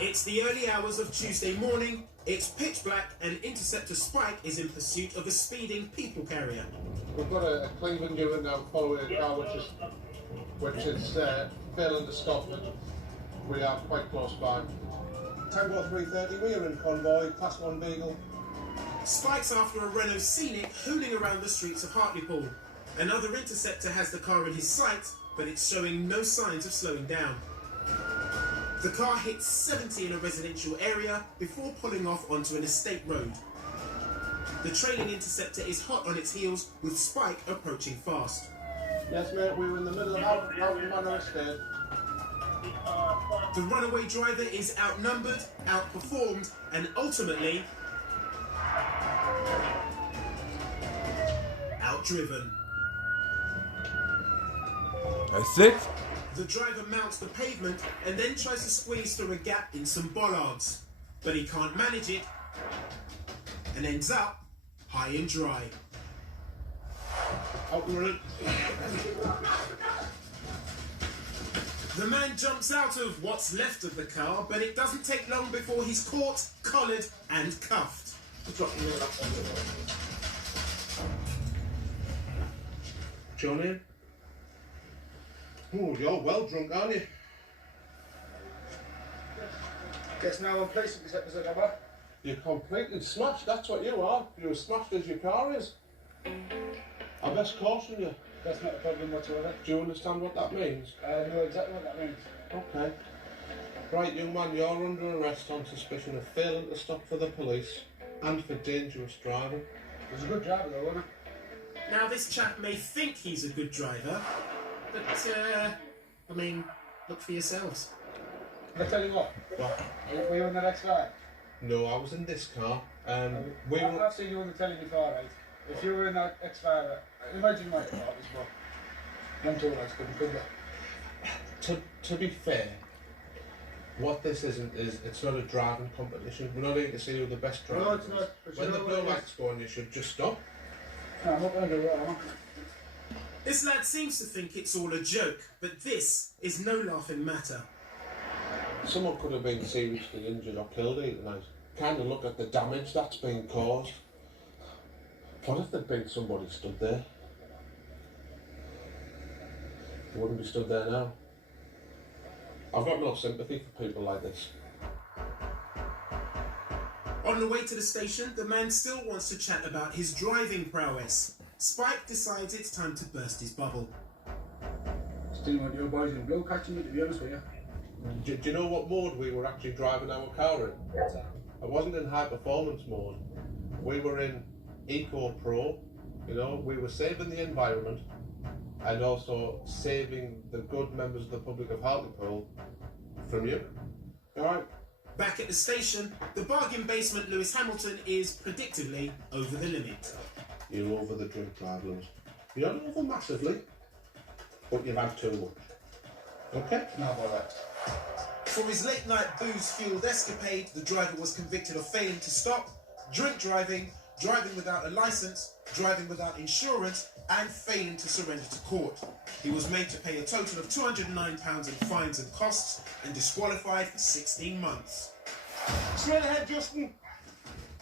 It's the early hours of Tuesday morning, it's pitch black, and Interceptor Spike is in pursuit of a speeding people carrier. We've got a Cleveland unit now following a car which is failing to stop, and we are quite close by. Tango 330, we are in convoy, Class 1 Beagle. Spike's after a Renault Scenic hooning around the streets of Hartlepool. Another Interceptor has the car in his sight, but it's showing no signs of slowing down. The car hits 70 in a residential area before pulling off onto an estate road. The trailing Interceptor is hot on its heels, with Spike approaching fast. Yes, mate, we were in the middle of out Manor Estate. The runaway driver is outnumbered, outperformed, and ultimately outdriven. That's it? The driver mounts the pavement and then tries to squeeze through a gap in some bollards, but he can't manage it and ends up high and dry. The man jumps out of what's left of the car, but it doesn't take long before he's caught, collared and cuffed. Johnny? Oh, you're well drunk, aren't you? Guess now I'm placing this episode, am I? You're completely smashed, that's what you are. You're as smashed as your car is. I best caution you. That's not a problem whatsoever. Do you understand what that means? I know exactly what that means. Okay. Right, young man, you're under arrest on suspicion of failing to stop for the police and for dangerous driving. He's a good driver though, wasn't he? Now this chap may think he's a good driver, but I mean, look for yourselves. I tell you what. What? Were you in the next car? No, I was in this car. I've seen you on the telly before, right? If you were in that X5, imagine you might have thought this one. I'm told I couldn't be. To be fair, what this isn't is it's not a driving competition. We're not here to see who the best driver No, it's not. is. When the blue lights go on, you should just stop. No, I'm not going to do that, am I? This lad seems to think it's all a joke, but this is no laughing matter. Someone could have been seriously injured or killed here tonight. Kind of look at the damage that's been caused. What if there'd been somebody stood there? They wouldn't be stood there now. I've got no sympathy for people like this. On the way to the station, the man still wants to chat about his driving prowess. Spike decides it's time to burst his bubble. Still want your boys in blue catching me, to be honest with you. Do you know what mode we were actually driving our car in? What's that? I wasn't in high performance mode. We were in Eco Pro. You know, we were saving the environment and also saving the good members of the public of Hartlepool from you. Alright? Back at the station, the bargain basement Lewis Hamilton is predictably over the limit. You're over the drink drive, Lewis. You're not over massively, but you've had too much. Okay? No bother. For his late night booze-fueled escapade, the driver was convicted of failing to stop, drink driving, driving without a licence, driving without insurance, and failing to surrender to court. He was made to pay a total of £209 in fines and costs and disqualified for 16 months. Straight ahead, Justin.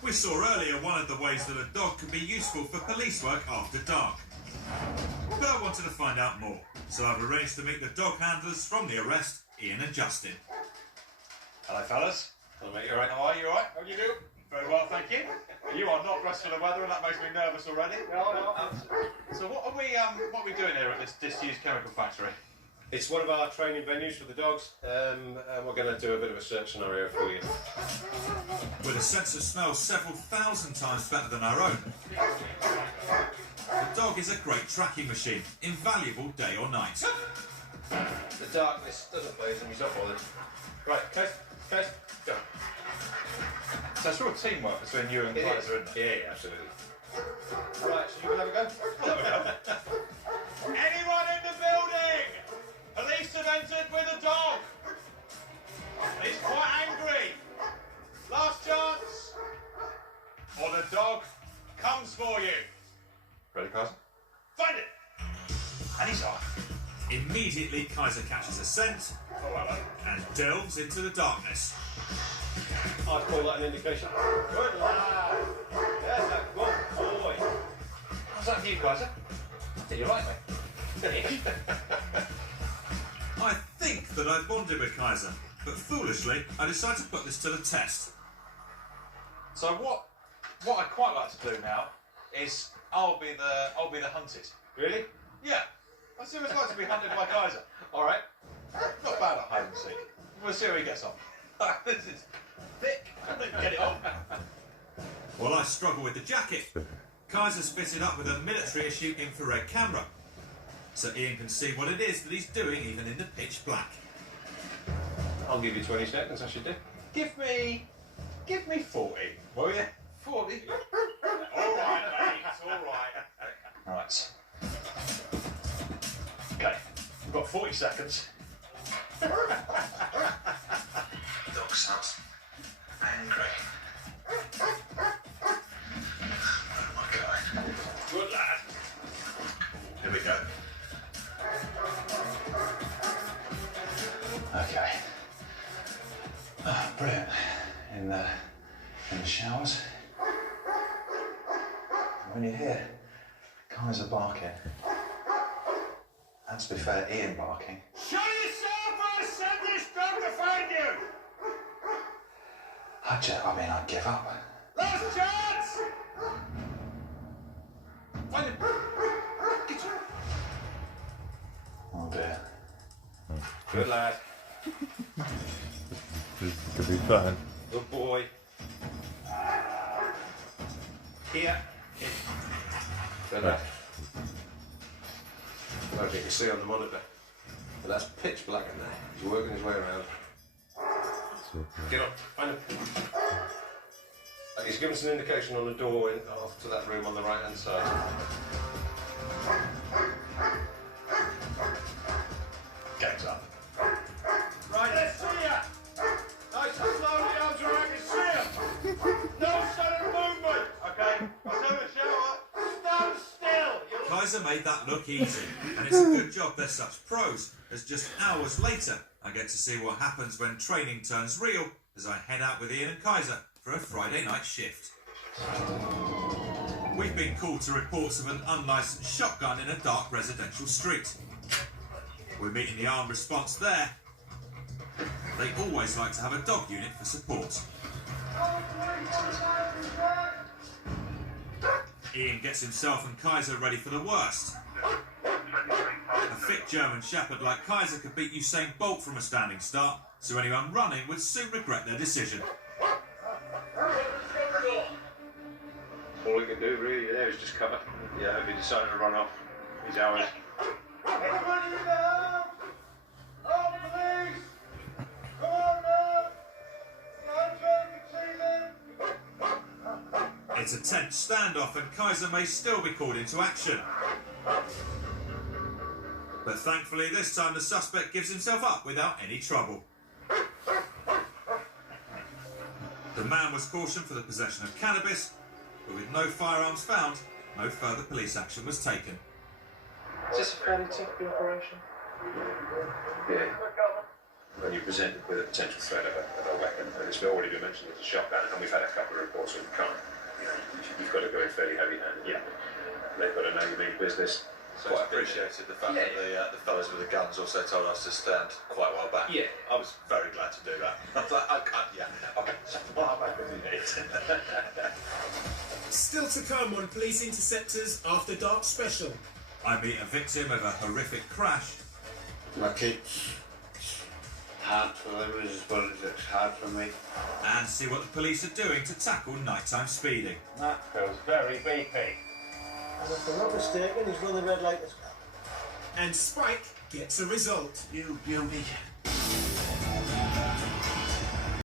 We saw earlier one of the ways that a dog can be useful for police work after dark. But I wanted to find out more, so I've arranged to meet the dog handlers from the arrest, Ian and Justin. Hello, fellas. Hello, mate. You alright? How are you? Alright? How do you do? Very well, thank you. You are not dressed for the weather, and that makes me nervous already. No. So, what are we doing here at this disused chemical factory? It's one of our training venues for the dogs, and we're going to do a bit of a search scenario for you. With a sense of smell several thousand times better than our own. The dog is a great tracking machine, invaluable day or night. The darkness doesn't phase him, he's not bothered. Right, case, go. So it's real teamwork between you and Kaiser, isn't it? Yeah, absolutely. Right, so you can have a go? I'll have a go. Anyone in the building? Police have entered with a dog. He's quite angry. Last chance. Or the dog comes for you. Ready, Kaiser? Find it. And he's off. Immediately Immediately, Kaiser catches a scent and delves into the darkness. I'd call that an indication. Good lad. Yes, a good boy. How's that for you, Kaiser? I think you're right, mate. I think that I bonded with Kaiser, but foolishly, I decide to put this to the test. So what I'd quite like to do now is I'll be the hunted. Really? Yeah. Let's see what it's like to be hunted by Kaiser. All right. Not bad at hide and seek. We'll see how he gets on. This is thick. I don't get it on. While I struggle with the jacket, Kaiser's fitted up with a military-issue infrared camera, so Ian can see what it is that he's doing even in the pitch black. I'll give you 20 seconds, I should do. Give me 40, will you? 40? All right, mate. All right. Right. Okay. We've got 40 seconds. Dog sounds angry. Oh my God. Good lad. Here we go. Okay. Brilliant. In the showers. When you hear Kaiser barking, and to be fair, Ian barking. Show yourself or I'll send this dog to find you! I'd give up. Last chance! Find him. Get him. Oh dear. Good lad. This could be fun. Good boy. Here. Good lad. I don't think you can see on the monitor, but that's pitch black in there. He's working his way around. Get up, find him. He's given us an indication on the door off to that room on the right hand side. Game's up. Right, let's see ya! Nice and slowly, arms around, I can see him! No sudden movement! Okay, I'll have a shower. Stand still! Kaiser made that look easy, and it's a good job they're such pros, as just hours later, I get to see what happens when training turns real as I head out with Ian and Kaiser for a Friday night shift. We've been called to reports of an unlicensed shotgun in a dark residential street. We're meeting the armed response there. They always like to have a dog unit for support. Ian gets himself and Kaiser ready for the worst. A fit German Shepherd like Kaiser could beat Usain Bolt from a standing start, so anyone running would soon regret their decision. All we can do really there is just cover. Yeah, if he decided to run off, he's ours. Everybody in the house! Oh, police! Come on now! I'm trying to see them! It's a tense standoff and Kaiser may still be called into action. But thankfully this time the suspect gives himself up without any trouble. The man was cautioned for the possession of cannabis, but with no firearms found, no further police action was taken. Is this a fairly typical operation? Yeah. When you're presented with a potential threat of a weapon, and it's already been mentioned as a shotgun, and we've had a couple of reports of the kind. You've got to go in fairly heavy-handed. Yeah. They've got to know you mean business. So I appreciated the fact that the fellas with the guns also told us to stand quite well back. Yeah. I was very glad to do that. I was like, okay, far back as you need. Still to come on Police Interceptors After Dark Special. I meet a victim of a horrific crash. My kids, hard for them as well as it's hard for me. And see what the police are doing to tackle nighttime speeding. That feels very beefy. And if I'm not mistaken, he's run the red light as well. And Spike gets a result. You beauty.